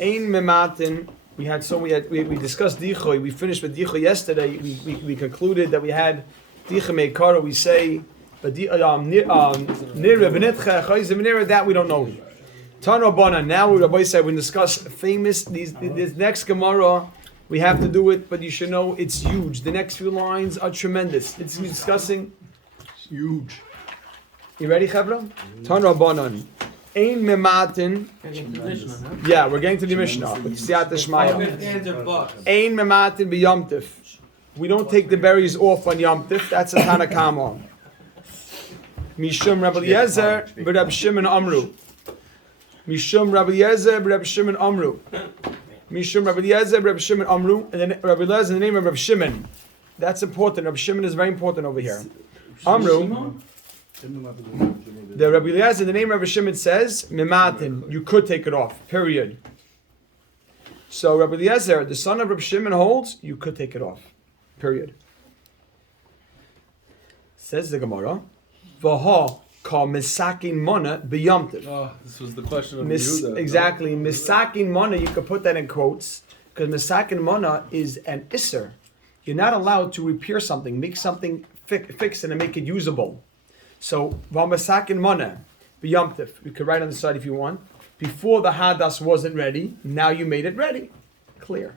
Ein mematin. We discussed dichoy. We finished with dichoy yesterday. We concluded that we had dichoy meikara. We say, but nira that we don't know. Tano Bana. Now Rabbi said we discuss famous this next Gemara. We have to do it, but you should know it's huge. The next few lines are tremendous. It's discussing. It's huge. You ready, Chavra? Tano Banan. Ein mematin. Yeah, we're getting to the Mishnah with Siyat Shmaya. Ein mematin b'yamtif. We don't take the berries off on Yamtif. That's a Tanakama. Mishum Rabbi Eliezer b'Rab Shimon Amru. Mishum Rabbi Eliezer b'Rab Shimon Amru. Mishum Rabbi Eliezer b'Rab Shimon Amru. And then Rabbi Eliezer in the name of Rabbi Shimon. That's important. Rabbi Shimon is very important over here. Amru. The Rabbi Eliezer, the name of Rabbi Shimon says, Mimatin, you could take it off, period. So Rabbi Eliezer, the son of Rabbi Shimon, holds, you could take it off, period. Says the Gemara, Vaha ka misakin mana b'yamtiv. Oh, this was the question of Yehuda. Exactly, misakin mana, you could put that in quotes, because misakin mana is an isser. You're not allowed to repair something, make something fix it and make it usable. So, v'amasakin mana, b'yamtif. You could write on the side if you want. Before the hadas wasn't ready, now you made it ready. Clear.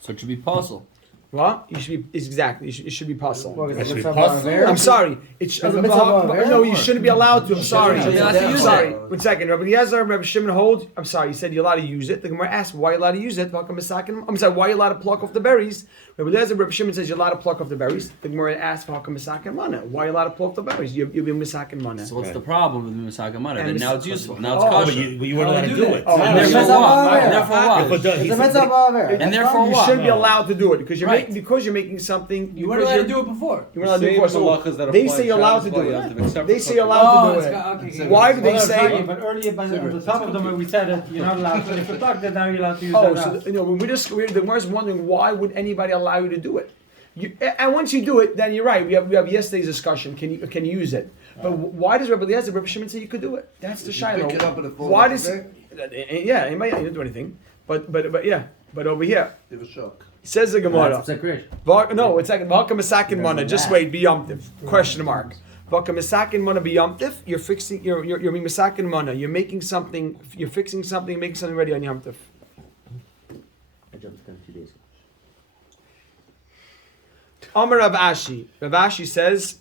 So it should be puzzle. What? You should be exactly. It should be possible. I'm sorry. No, you shouldn't be allowed to. I'm sorry. I'm sorry. 1 second. Rabbi Eliezer, Rabbi Shimon holds. I'm sorry. You said you're allowed to use it. The Gemara asked why you're allowed to use it. I'm sorry. Why are you allowed to pluck off the berries? Rabbi Eliezer, Rabbi Shimon says you're allowed to pluck off the berries. The Gemara asked why are you allowed to pluck off the berries? You've been misakin mana. So what's the problem with the misakin mana? Then now it's useful. Now it's kosher. But you weren't allowed to do it. And therefore what? And therefore You what? shouldn't be allowed to do it because you're making something. You weren't allowed to do it before. You weren't allowed to do it before. So they say you're allowed to do it. They say you're allowed to do it. Why do they say? But earlier, by the top of them, we said that you're not allowed to. If you plucked it, now you're allowed to use that. So when the Gemara is wondering why would anybody allow you to do it? And once you do it, then you're right. We have yesterday's discussion. Can you use it? But why does Rabbi Eliezer, Rabbi Shimon say you could do it? That's the shiloh. Why does? Yeah, he might not do anything. But over here. Give a shock. Says the Gemara. No, it's like Vaka Misakin Mana. Just wait, biyamtiv. Question mark. Vaka Misakin Mana biyamtiv. You're fixing. You're Misakin Mana. You're making something. You're fixing something. Making something ready on Yamtiv. Amar Rav Ashi. Rav Ashi says,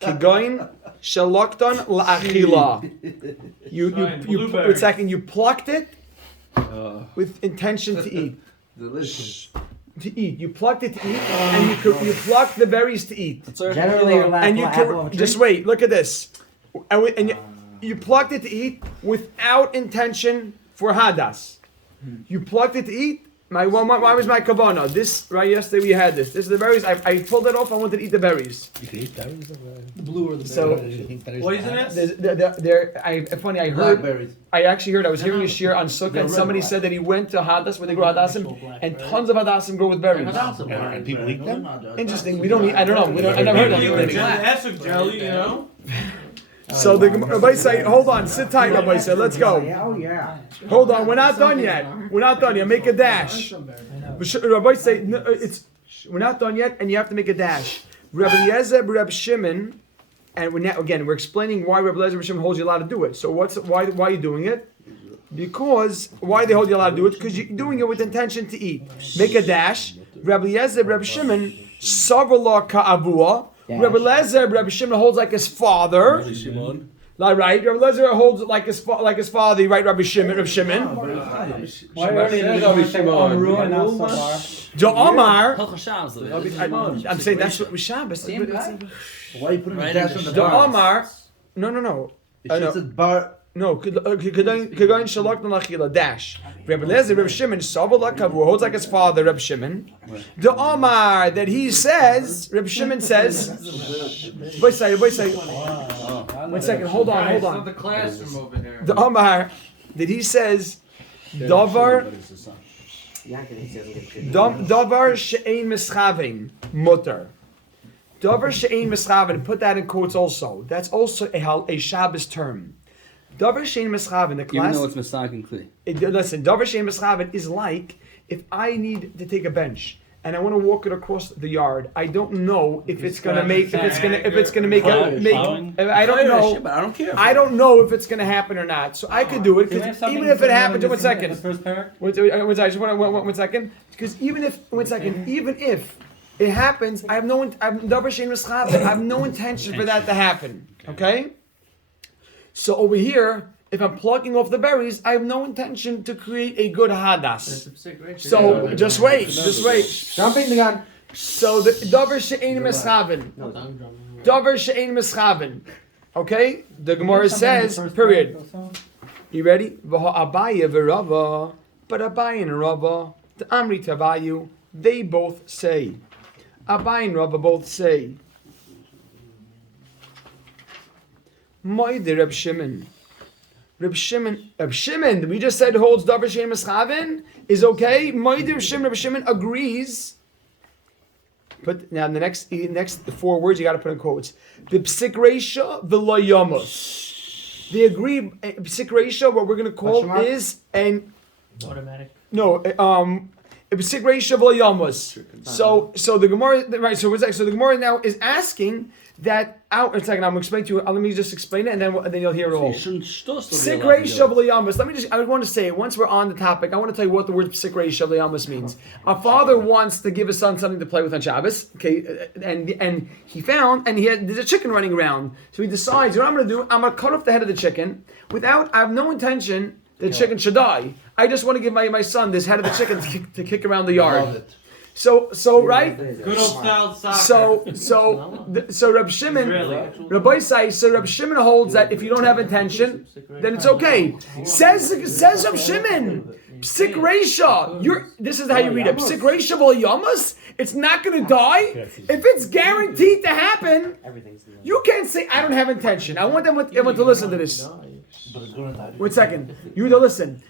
Kigoin shalokton la'achila. You plucked it with intention to eat. Delicious. To eat. You plucked it to eat, and you plucked the berries to eat. Generally, you're allowed And you could just wait. Look at this. And you plucked it to eat without intention for hadas. You plucked it to eat. Why was my kavana? This right yesterday we had this. This is the berries. I pulled it off. I wanted to eat the berries. You can eat berries. The blue or the So funny. I heard. Blackberries. I actually heard. I was hearing a shir on Sukkah, and somebody said that he went to Hadas where they grow Hadassim, and tons of Hadassim grow with berries. And people eat them? Interesting. We don't eat. I don't know. I never heard of it. jelly, you know. So the Rabbi say, hold on, sit tight, Rabbi say, let's go. Oh yeah. Hold on, we're not done yet. We're not done yet. Make a dash. Rabbi say, no, we're not done yet, and you have to make a dash. Rabbi Eliezer, Rabbi Shimon, and we're explaining why Rabbi Eliezer, Rabbi Shimon holds you allowed to do it. So why are you doing it? Because why they hold you allowed to do it? Because you're doing it with intention to eat. Make a dash. Rabbi Eliezer, Rabbi Shimon, savala ka'avua. Rabbi Eliezer, Rabbi Shimon holds like his father. Right? Rabbi Eliezer holds like his father. Right? Rabbi Shimon. Why Rabbi Shimon? Jo Omar. I'm I'm saying that's what we Shabbos. Why you putting the dash on the Jo bar? Omar. No. It's a bar. No, Kegain Shalok Nalachila dash. Rabbi Eliezer, Rabbi Shimon, Savala Kavu holds like his father, Rabbi Shimon. The Omar that he says, Rabbi Shimon says. Wait a second. 1 second. Hold on. It's not the classroom over here. The Omar that he says, Davar she'ein mischavein mutter. Davar she'ein mischavein. Put that in quotes also. That's also a Shabbos term. Davar shein mischaven, the Even class. though it's misakin kli. Listen, davar shein mischaven is like if I need to take a bench and I want to walk it across the yard. I don't know if it's gonna make I don't know. But I don't care. I don't know if it's gonna happen or not. So I could do it Can we have because something even if it happens, missing one in second. the first pair? I just want one second. Because even if it happens, I have no intention for that to happen. Okay. So over here, if I'm plucking off the berries, I have no intention to create a good hadas. So just wait. Jumping the gun. So the davar she'ein mischaven. Davar she'ein mischaven. Okay? The Gemara says, period. You ready? Abaya v'Rava, but Abaya and Rava, the Amri Tavayu, they both say. Abaya and Rava both say. Moide Reb Shimon. Reb Shimon, we just said holds davar she'ein mischaven is okay. Moide Reb Shimon agrees. But now the next 4 words you got to put in quotes. The psik reisha v'lo yamos. They agree. Psik reisha, what we're going to call is an Automatic. no. Psik reisha v'lo yamos. So the Gemara right. So the Gemara now is asking that out. In a second, I'm going to explain to you. Let me just explain it, and then you'll hear it all. Psik reisha v'lo yamos. Let me just. I want to say once we're on the topic, I want to tell you what the word psik reisha v'lo yamos means. A father wants to give his son something to play with on Shabbos. Okay, and he found there's a chicken running around. So he decides, what I'm going to do? I'm going to cut off the head of the chicken without. I have no intention the chicken should die. I just want to give my son this head of the chicken to kick around the yard. So right. Good old style soccer. So Reb Shimon, Rabbi says, so Reb Shimon holds that if you don't have intention, then it's okay. Says Reb Shimon, psik reisha. This is how you read it. Psik reisha v'lo yamas. It's not going to die. If it's guaranteed to happen, you can't say I don't have intention. I want everyone to listen to this. 1 second. You to listen.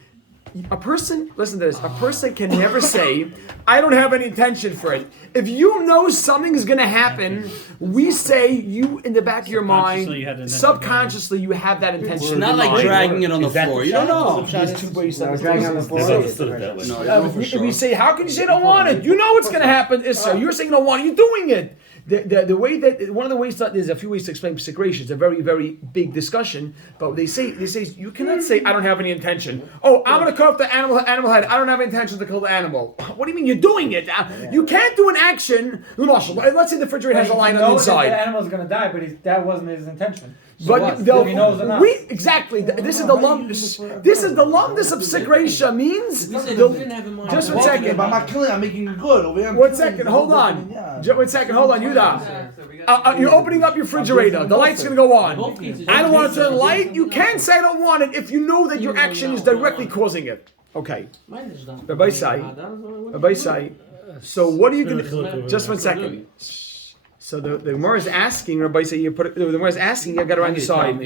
Listen to this. A person can never say, I don't have any intention for it. If you know something is going to happen, we say you in the back of your mind, subconsciously you have that intention. It's not like dragging it on the floor. You don't know. There's 2 ways to Dragging on the floor. if we say, how can you say you don't want it? You know what's going to happen. Issa. You're saying you don't want it. You're doing it. The way that one of the ways that there's a few ways to explain psik reisha. It's a very, very big discussion. But they say you cannot say I don't have any intention. Oh, I'm going to cut off the animal head. I don't have any intention to kill the animal. What do you mean you're doing it? You can't do an action. Let's say the refrigerator has a line on the inside. The animal's going to die, but that wasn't his intention. But he knows enough. Exactly. This is the lumdus. This is the lumdus of psik reisha means. Just 1 second. But I'm not killing. I'm making it good. Over here, 1 second. Hold on. 1 second. Hold on. Yuda. You're opening up your refrigerator. The light's going to go on. I don't want to turn the light. You can't say I don't want it if you know that your action is directly causing it. Okay. Rabbi Sai. So what are you going to... Just 1 second. So the Gemara is asking, Rabbi Sai, the Gemara is asking, you got to around your side.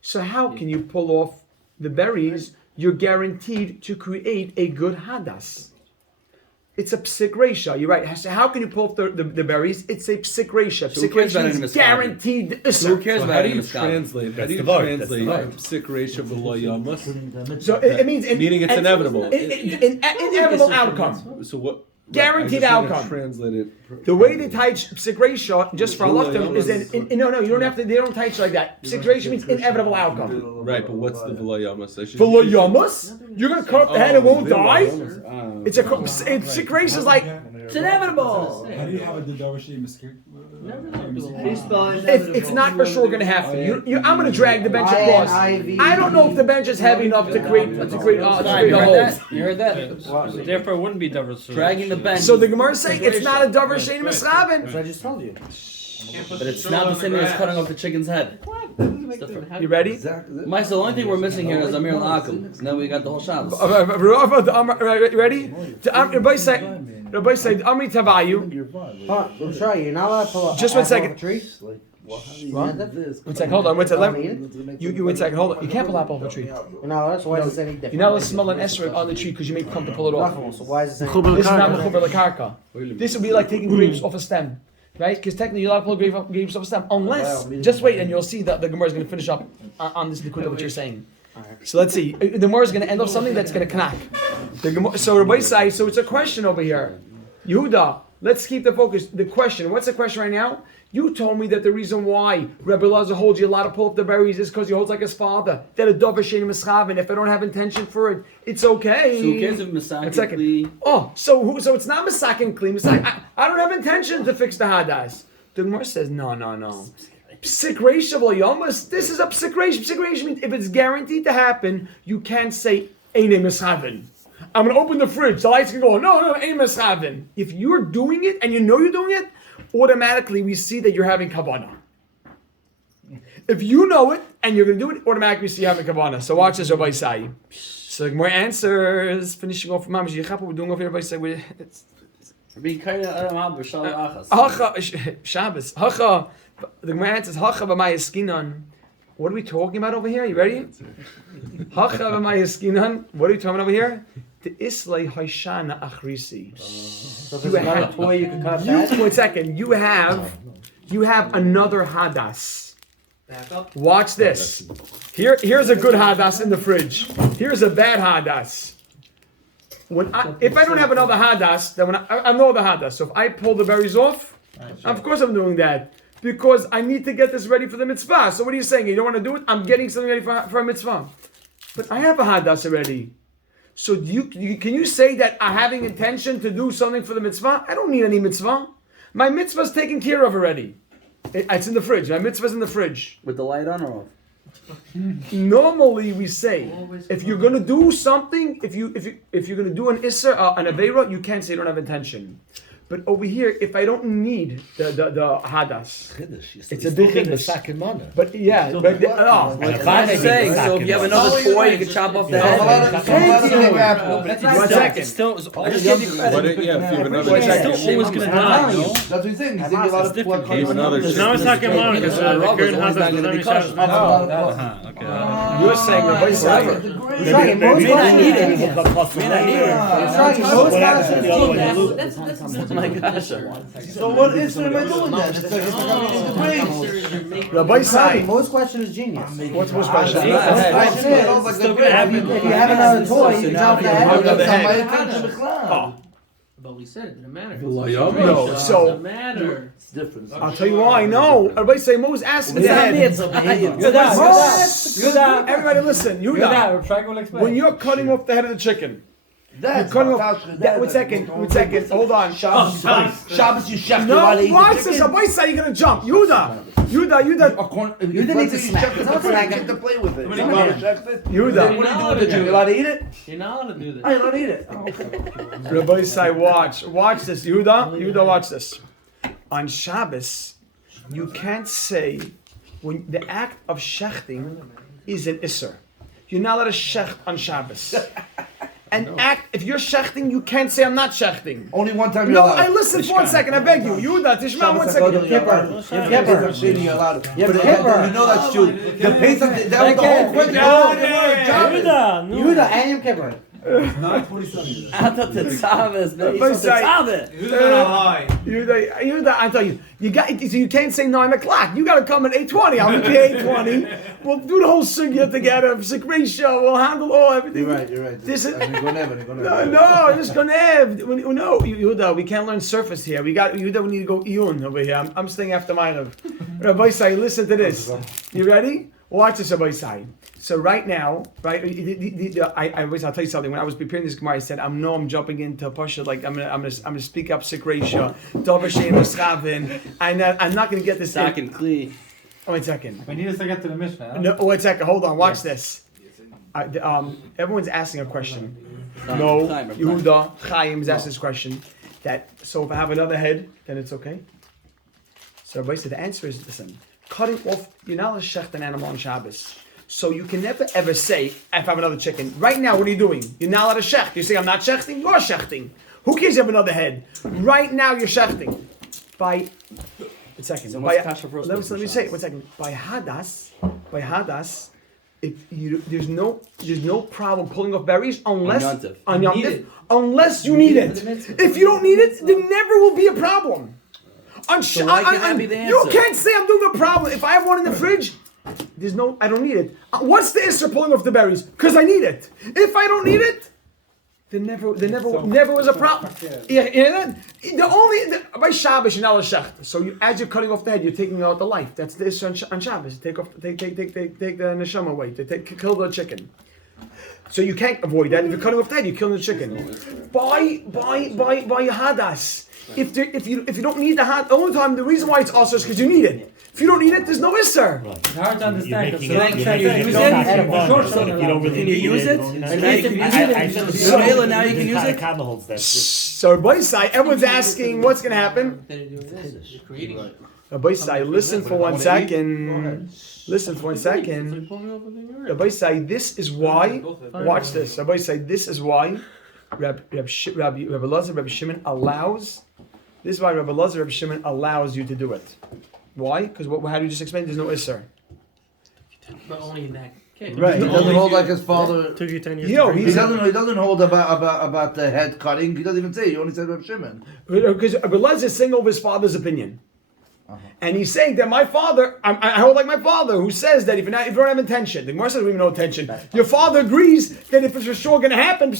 So how can you pull off the berries? You're guaranteed to create a good hadas. It's a psik reisha. You're right. So how can you pull off the berries? It's a psik reisha. Psik reisha is guaranteed. So who cares about How do it? you translate psik reisha v'lo yamas? So it means Meaning it's inevitable. Inevitable outcome. So what? Guaranteed I just wanna outcome. Translate it. The way they teach psik reisha, just for halachim, is that no, you don't have to. They don't teach like that. Psik reisha means inevitable outcome. Right, but what's the v'lo yamas? V'lo yamas? You're gonna cut off the head and it won't die? Psik reisha is like it's inevitable. How do you have a davar she'ein It's not for sure going to happen. I'm going to drag the bench across. I don't know if the bench is heavy enough to create a hole. You heard that? Therefore, it wouldn't be davar. Dragging the bench. So the Gemara is saying it's not a davar she'ein mischaven. I just told you. But it's not the same thing as cutting off the chicken's head. You ready? Mike, the only thing we're missing here is Amir al-Akum. And then we got the whole Shabbos. Ready? Rabbi said, Amri Tavayu. I'm sorry, you're not allowed to pull up. Just 1 second. Tree? What? 1 second, hold on. 1 second. You 1 second, hold on. You can't pull apple off a tree. No, that's why is this any different? You're not allowed to smell an esrog on the tree because you may come to pull it off. So why is this any This is not mechuber lekarka. This would be like taking grapes off a stem. Right? Because technically you're allowed to pull grapes off a stem. Unless, just wait and you'll see that the Gemara is going to finish up. on this Nikuda what you're saying. So let's see. The Gemara is going to end off something that's going to knack. So Rabbi say, so it's a question over here. Yehuda, let's keep the focus. The question. What's the question right now? You told me that the reason why Rebbe Lazar holds you allowed to pull up the berries is because he holds like his father. That a dove shein mischaven. If I don't have intention for it, it's okay. So who cares if Masak Kli? Oh, so it's not Masak Kli. I don't have intention to fix the hadas. The Gemara says no. Psik Reisha Yomas. This is a Psik Reisha. Psik Reisha means if it's guaranteed to happen, you can't say Eine Mischaven. I'm going to open the fridge. The lights can go. No, Eine Mischaven. If you're doing it and you know you're doing it, automatically we see that you're having kavanah. If you know it and you're going to do it, automatically we see you having kavanah. So watch this, Rabbi Sai. So more answers. Finishing off from Mamash Yechapa. We're doing over here, Rabbi Sai. Shabbos. Hacha. The Gemara answers, Hacha b'may eskinan. What are we talking about over here? You ready? Hacha b'may eskinan. What are we talking about over here? The Islay Haishana Achrisi. So there's another toy you can cut that? 1 second. You have another hadas. Back up. Watch this. Here's a good hadas in the fridge. Here's a bad hadas. If I don't have another hadas, then I know the hadas. So if I pull the berries off, of course I'm doing that. Because I need to get this ready for the mitzvah. So what are you saying? You don't want to do it? I'm getting something ready for a mitzvah. But I have a hadas already. So can you say that I'm having intention to do something for the mitzvah? I don't need any mitzvah. My mitzvah is taken care of already. It's in the fridge. My mitzvah is in the fridge. With the light on or off? Normally we say, if you're going to do something, if you're going to do an isser, an aveira, you can't say you don't have intention. But over here, if I don't need the hadas, it's a big chiddush. But yeah, I'm saying, so if you have another toy, you can chop off the head. 1 second. Still, I just gave you credit. But yeah, if you have another It's still always going to die, no? That's what he's saying. He's thinking about If you have another No, it's not Gemara because the current always not going to be kosher. You're saying the vice versa. He's right. Most May not need questions. it. May not need it. He's right. Most questions. Oh my gosh. So what instrument am I doing then? It's like it's Rabbi Sai. Most question is genius. What's most question? Most question is, if you have another toy, you can chop the head. Oh. But we said it didn't matter. No, It so doesn't matter. It's different. I'll tell you why. No, everybody say Moses asked me that. Everybody listen. When you're cutting off the head of the chicken, That's you're cutting off. One second. Hold on. Shabbos, you chef. No, watch this. Everybody say you're gonna jump. Yehuda. You need to snack. It's not snack. To play with it. Yehuda. What are you doing to Jew? You allowed to eat it? You're not allowed to do this. I allowed to eat it. Rabbi say watch this. Yehuda, watch this. On Shabbos, you can't say when the act of shechting is an isser. You're not allowed to shecht on Shabbos. If you're shechting, you can't say I'm not shechting. Only one time No, you're allowed. I listen for 1 second. I beg you. Yehuda, Tishma, 1 second. You're allowed. But You know that's true. The pace of that was the whole question. Yehuda and Yom Kippur. Ata tetzaves, baby. Yehuda, I tell you, you can't say 9 o'clock. You got to come at 8:20. I'll meet you at 8:20. We'll do the whole sugya together. Sikri show. We'll handle everything. You're right. This is No, just gonev. No, Yehuda, we can't learn surface here. Yehuda, we need to go iyun over here. I'm staying after mine. Rabbi Sai, listen to this. You ready? Watch this, Rabbi Sai. So right now, right, I'll tell you something. When I was preparing this Gemara, I said, I'm jumping into Pasha, like I'm gonna speak up Sikresha, Dover Shein Eschavin. I'm not gonna get this. Second Kli. 1 second. We need us to get to the Mishnah. No, 1 second. Hold on. Watch this. Everyone's asking a question. No, Yehuda Chaim is asking this question. So if I have another head, then it's okay. So everybody said the answer is listen. Cutting off, you're not allowed to shecht an animal on Shabbos. So you can never ever say, if I have another chicken. Right now, what are you doing? You're not allowed to shecht. You say, I'm not shechting? You're shechting. Who cares you have another head? Right now, you're shechting. By, 1 second. So Let me say it, 1 second. By hadas, there's no problem pulling off berries unless on Yom Tov, unless you need it. If you don't need it, there never will be a problem. You can't say I'm doing a problem. If I have one in the fridge, I don't need it. What's the Isser pulling off the berries? Because I need it. If I don't need it, there never was a problem. By Shabbos you're not a shecht. So as you're cutting off the head, you're taking out the life. That's the Isser on Shabbos. Take the neshama away. Kill the chicken. So you can't avoid that. If you're cutting off the head, you're killing the chicken. By hadas. If you don't need the hadas, the only time the reason why it's also is because you need it. If you don't need it, there's no isser. It's hard to understand. Can you use it? Now you can use it. So Rabbi Sai, everyone's asking what's going to happen. Rabbi Sai, listen for 1 second. Listen for 1 second. Rabbi Sai, this is why. Watch this. Rabbi Sai, this is why Rabbi Lazar, Rabbi Shimon allows. This is why Rabbi Lazar, Rabbi Shimon allows you to do it. Why? Because how do you just explain? There's no isser. But only in that case. Right, he doesn't hold like his father. Took you 10 years. He doesn't hold about the head cutting. He doesn't even say. He only said Reb Shimon. Because Rabbi Lazar is saying over his father's opinion. And he's saying that my father, I hold like my father, who says that if you don't have intention, the Gemara says we have no intention. Your father agrees that if it's for sure going to happen,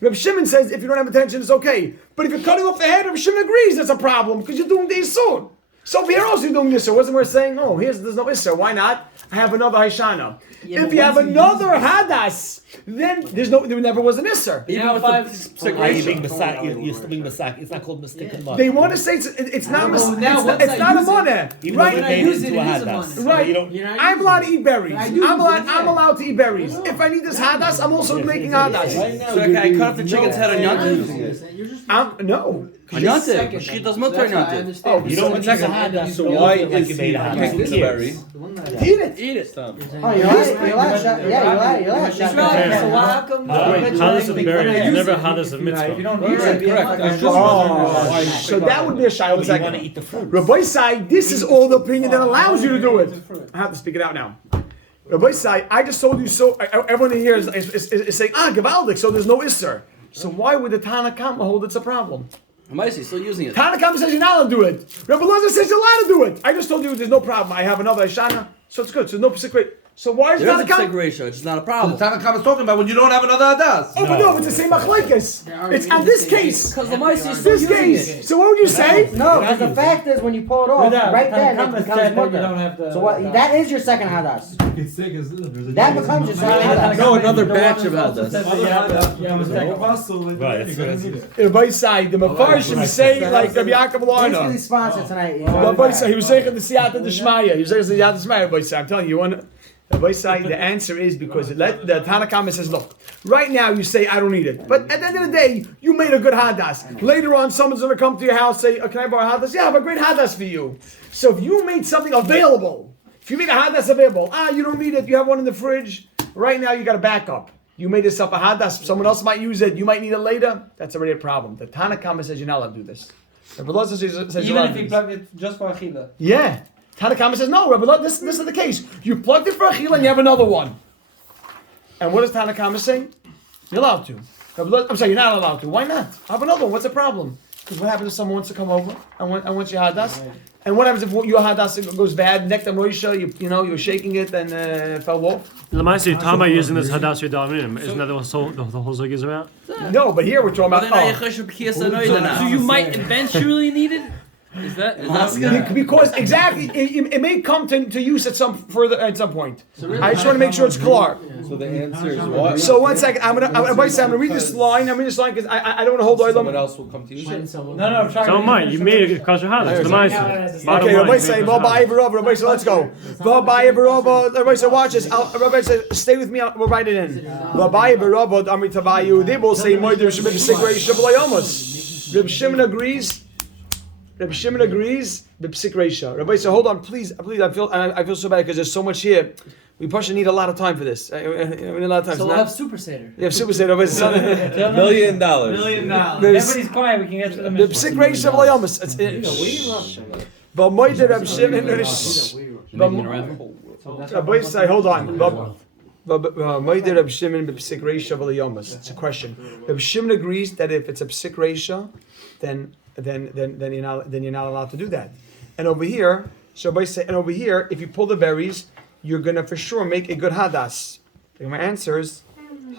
Reb Shimon says if you don't have intention, it's okay. But if you're cutting off the head, Reb Shimon agrees that's a problem because you're doing the Yisur. So here also you're doing Yisur. Wasn't worth saying, there's no Yisur. Why not? I have another Haishana. If you have another Hadas, then there never was an Isser. Even with you're still being Masak. It's not called Mystic Money. They want to say it's not it's not a money. Right? When I use it, it is a money. Right. I'm allowed to eat berries. I'm allowed to eat berries. If I need this Hadas, I'm also making Hadas. So can I cut off the chicken's head on Yontif? No. On Yontif. She does not turn Yontif. Oh, You don't need a Hadas. So why is he picking this berry? Eat it. Eat it. Oh, you're right. So how come? Hadas of berries, never Hadas of mitzvah. So that would be a shy. You want to eat the fruit. Rabbi Sai, this is all the opinion that allows you to do it. I have to speak it out now. Rabbi Sai, I just told you so. Everyone in here is saying, Gavaldik, so there's no Isser. So why would the Tanakama hold it's a problem? Amaisi, still using it. Tanakama says you're not allowed to do it. Rabbi Lazar says you're allowed to do it. I just told you there's no problem. I have another Ishana, so it's good. So no secret. So why is There's a Tanakama? psig ratio, it's not a problem. The Tanakh is talking about when you don't have another Hadas. Oh, but no, it's the same machlekes. It's in this case. Because the Amaisi is still This using case. it. So what would you say? No, because the fact is when you pull it off, right then it becomes mutter. So what? That is your second hadas. That becomes your second hadas. No, another batch of Hadas. Right. Rabbi Sai, the Mefarshim say like Rabbi Yaakov Basically Larna. sponsored tonight. Rabbi Sai, he was saying the Siyata D'Shmaya. He was saying the Siyata D'Shmaya. Rabbi Sai, I'm telling you, Rabbi Sai, the answer is because the Tanakama says, look, right now you say I don't need it, but at the end of the day, you made a good hadas. Later on, someone's going to come to your house, say, can I borrow a hadas? Yeah, I have a great hadas for you. So if you made something available, if you made a hadas available, you don't need it, you have one in the fridge. Right now, you got a backup. You made yourself a hadas. Someone else might use it. You might need it later. That's already a problem. The Tanakama says you're not allowed to do this. Rabbi Lazar says Even if you plug it just for Achila. Yeah. Tanakama says, no, Rabbi, this is the case. You plugged it for Achila and you have another one. And what does Tanakama say? You're allowed to. I'm saying you're not allowed to. Why not? I have another one. What's the problem? Because what happens if someone wants to come over and wants your hadas? Right. And what happens if your hadas goes bad? Next time you're shaking it and fell off? Lamaisi, you're talking about using this hadas yadamim. Isn't that the whole zug is about? No, but here we're talking about. So you might eventually need it? Is that because exactly it may come to use at some point. So really, I just want to make sure it's clear. So the answer is what? So 1 second, I'm gonna read this line. I'm reading this line because I don't want to hold on. Someone else will come to use it. No. So might you made it because you had it. Okay, Rabbi say, Rabbi say, let's go. Rabbi say, watch this. Rabbi say, stay with me. We'll write it in. Rabbi they will say, Reb Shimon agrees. Reb Shimon agrees. B'psik reisha. Rabbi said, hold on, please. I feel so bad because there's so much here. We probably need a lot of time for this. We need a lot of time. So we'll have Super Seder. Yeah, Super Seder. $1 million. Everybody's quiet. We can get to the mission. B'psik reisha v'layamas. B'moide Reb Shimon. Rabbi said, hold on. B'moide Reb Shimon b'psik reisha v'layamas. It's a question. Reb Shimon agrees that if it's a psik reisha, then you're not allowed to do that. And over here, So by say, and over here, if you pull the berries, you're gonna for sure make a good hadas. My answer is, and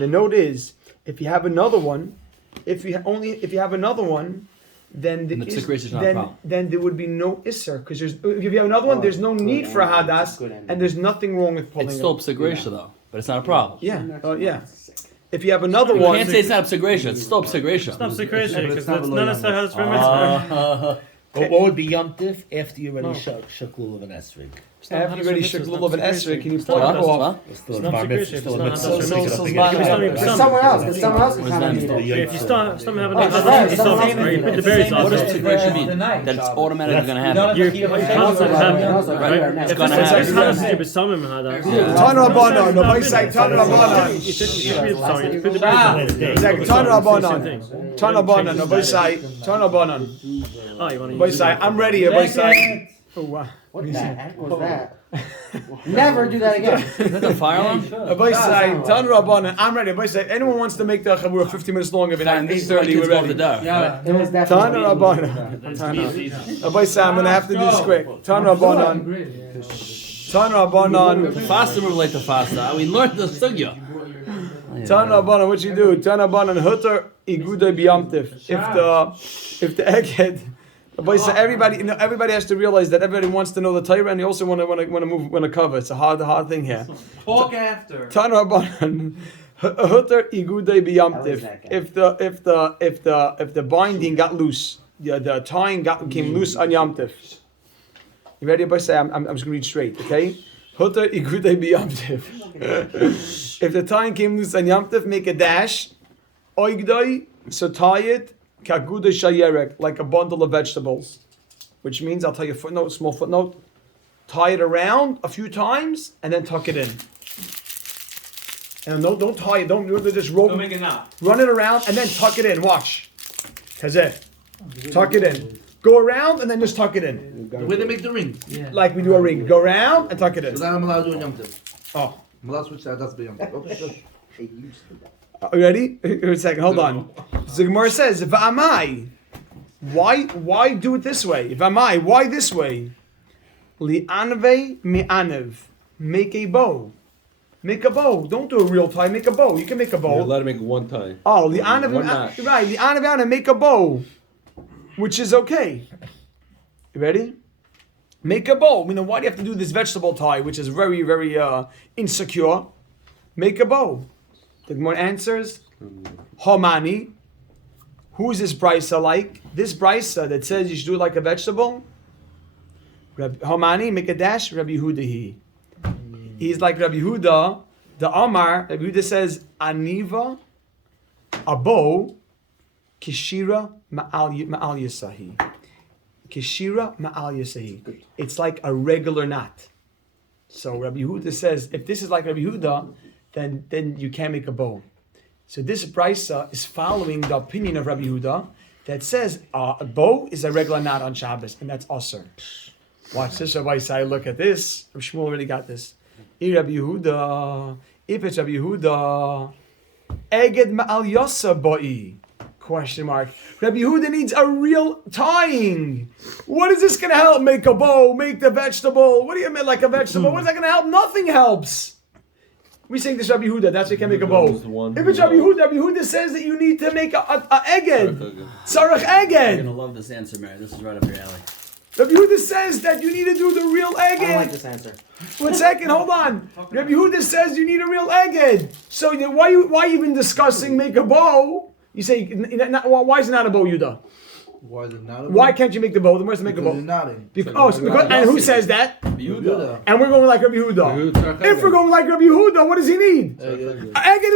the note is, if you have another one, if you have another one, then then there would be no isser, because if you have another one, there's no need for a hadas, and there's nothing wrong with pulling. It's still psegresha though, but it's not a problem. Yeah. If you have another You one, can't say it's not psegresha. It's still psegresha. It's not psegresha because it's not necessarily how it's for mitzvah. But what would be yomtiv after you already shaklul of an esrig? after you already shook a little of an esrog, can you pull it off? Still not secretion, it's not Someone else can kind of If you start having a Right, you put the berries on. What does psegresha mean? That it's automatically going to happen. It's going to happen. Ton Rabbanon, the voice like Ton Rabbanon. Ton Rabbanon. Ton Rabbanon, the voice like Ton Rabbanon. Oh, you want to Voice like, I'm ready, the voice like. Oh, wow. What the heck was that? Never do that again. Is that the fire alarm? Voice like Ton Rabbanon, I'm ready. Voice like, anyone wants to make the Chabura 15 minutes longer, if it's like 8:30, we're ready. It was Ton definitely. Rabbanon. Voice like, I'm going to have to do this quick. Ton Rabbanon. Ton Rabbanon. The fasta we relate to fasta. We learned the sugya. Tan Rabbanan, what you do? Tan Rabbanan, Hutter Igudai Biyamtiv. If the egghead, everybody has to realize that everybody wants to know the Torah, and they also want to cover. It's a hard thing here. Talk after. Tan Rabbanan, Hutter Igudai Biyamtiv. If the binding got loose, the tying came loose on Yamtiv. You ready? Everybody say, I'm just going to read straight, okay? Hutter Igudai Biyamtiv. If the tying came loose on Yamtiv, make a dash. Oigdai, so tie it, kagudai shayerek, like a bundle of vegetables. Which means, I'll tell you a footnote, small footnote. Tie it around a few times, and then tuck it in. And don't tie it, don't just roll. Don't make a knot. Run it around, and then tuck it in, watch. Kazeh. Tuck it in. Go around, and then just tuck it in. The way they make the ring. Like we do a ring. Go around, and tuck it in. So then I'm allowed to do a Yom Tov. Oh. I'm allowed to switch that, that's the Yom Tov. Are you ready? Here a second, hold on. So the Gemara says, V'amai, why do it this way? V'amai, why this way? Li'anve mi'anev, make a bow. Make a bow. Don't do a real tie, make a bow. You can make a bow. You're allowed to make one tie. Oh, li'anev, One notch. right, li'anev mi'anev, make a bow. Which is okay. You ready? Make a bow. Why do you have to do this vegetable tie, which is very, very insecure? Make a bow. The Gemara answers, Homani. Who is this brisa like? This brisa that says you should do it like a vegetable. Homani, make a dash. Rabbi Yehuda He's like Rabbi Yehuda. The Amar, Rabbi Yehuda says, Aniva, a bow, kishira ma'al yasahi. Kishira ma'al yasahi. It's like a regular knot. So Rabbi Yehuda says, if this is like Rabbi Yehuda, then you can't make a bow. So this brisa is following the opinion of Rabbi Yehuda that says a bow is a regular knot on Shabbos, and that's asur. Watch this, Rabbi Yisai, look at this. Shmuel already got this. Rabbi Yehuda, if it's Rabbi Yehuda, eged ma'al yasa ba'i. Question mark. Rabbi Yehuda needs a real tying. What is this going to help? Make a bow, make the vegetable. What do you mean like a vegetable? What is that going to help? Nothing helps. We say this Rabbi Yehuda, that's why you can make a bow. If it's Rabbi Yehuda says that you need to make a eged. Sarach eged. You're going to love this answer, Mary. This is right up your alley. Rabbi Yehuda says that you need to do the real eged. I like this answer. 1 second, hold on. Rabbi Yehuda says you need a real eged. So why even discussing make a bow? You say, why is it not a bow, Yehuda? Why is it not a bow? Why can't you make the bow? The Gemara says make a bow. You're nodding. And who says that? Yehuda. And we're going like Rabbi Yehuda. If we're going like Rabbi Yehuda, what does he need? Eged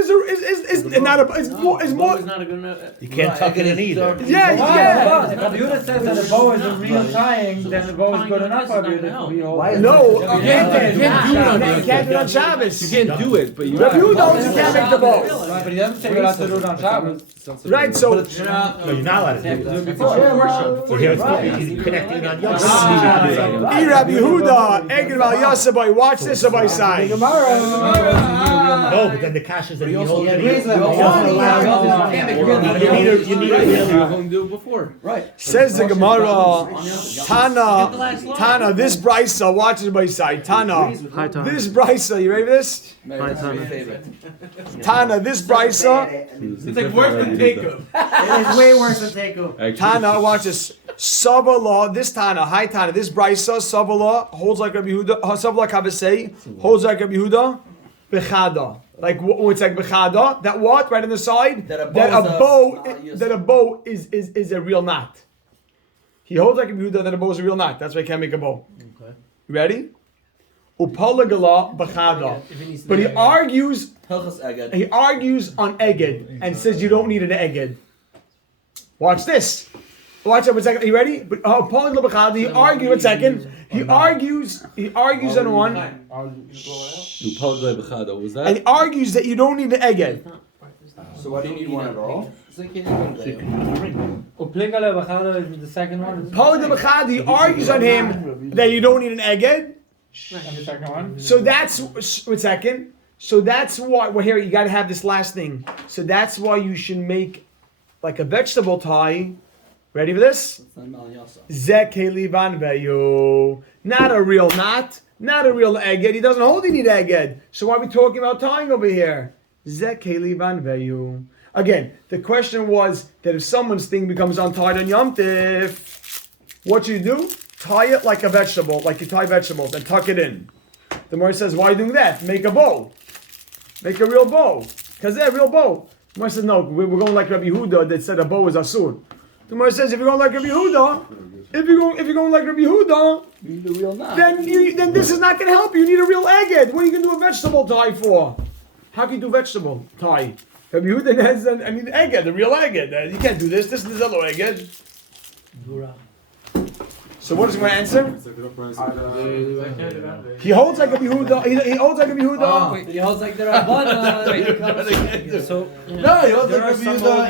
is not a. It's more. It's not a good enough. You can't tuck it in either. Yeah. If Rabbi Yehuda says that the bow is a real tying, then the bow is good enough for Rabbi Yehuda. No, You can't do it. you can't do it on Shabbos. You can't do it, but you Rabbi Yehuda also can't make the bow. But he doesn't say you're allowed to do it on Shabbos. Right, so No, you're not allowed to do that. So here it's connecting on Yom. Rabbi Yehuda, Eged Val Yasabai. Watch this, Abai Sai. No, but then the cash is in the whole Yeah, thing. raise them. You need a real. Do it before. Right. Says the Gemara, Tana, this brisa, watch it by side. Tana, this brisa, you ready for this? Tana, this brisa, It's like worse than Jacob. It is way worse than Teku. Tana, watch this. Savala, this Tana, hi Tana, this brisa, Savala, holds like Rabbi Yehuda, Savala Kabasei, holds like Rabbi Yehuda, Bechada. Like it's like Bechada, that what, right on the side? That a bow is a real knot. He holds like Rabbi Yehuda that a bow is a real knot. That's why he can't make a bow. Okay. You ready? Upalagala Bechada. But he argues on Eged and says you don't need an Eged. Watch this. Watch it 1 second. Are you ready? But Upalagala Bechada, he argues 1 second. He argues on one. Was that? And he argues that you don't need an Eged. So why do you need one at all? Upligale Bachado is the second one. Upalagala Bechada, he argues on him that you don't need an Eged. And the second one. So that's 1 second. So that's why. Well, here you got to have this last thing. So that's why you should make like a vegetable tie. Ready for this? Zekelivan veyu. Not a real knot. Not a real egged. He doesn't hold any egged. So why are we talking about tying over here? Zekelivan veyu. Again, the question was that if someone's thing becomes untied on Yom Tif, what you do? Tie it like a vegetable, like you tie vegetables, and tuck it in. The Gemara says, why are you doing that? Make a bow. Make a real bow. Because they're a real bow. The Gemara says, no, we're going like Rabbi Yehuda that said a bow is asur. The Gemara says, if you're going like Rabbi Yehuda, if you're going like Rabbi Yehuda, You need a real knot. then this is not going to help you. You need a real egged. What are you going to do a vegetable tie for? How can you do vegetable tie? Rabbi Yehuda has I need an egged, a real egged. You can't do this. This is a little egged. So what is my answer? He holds like Rabbi Yehuda. He holds like Rabbi Yehuda. He holds like the Rabbanan. No, you don't think Rabbi Yehuda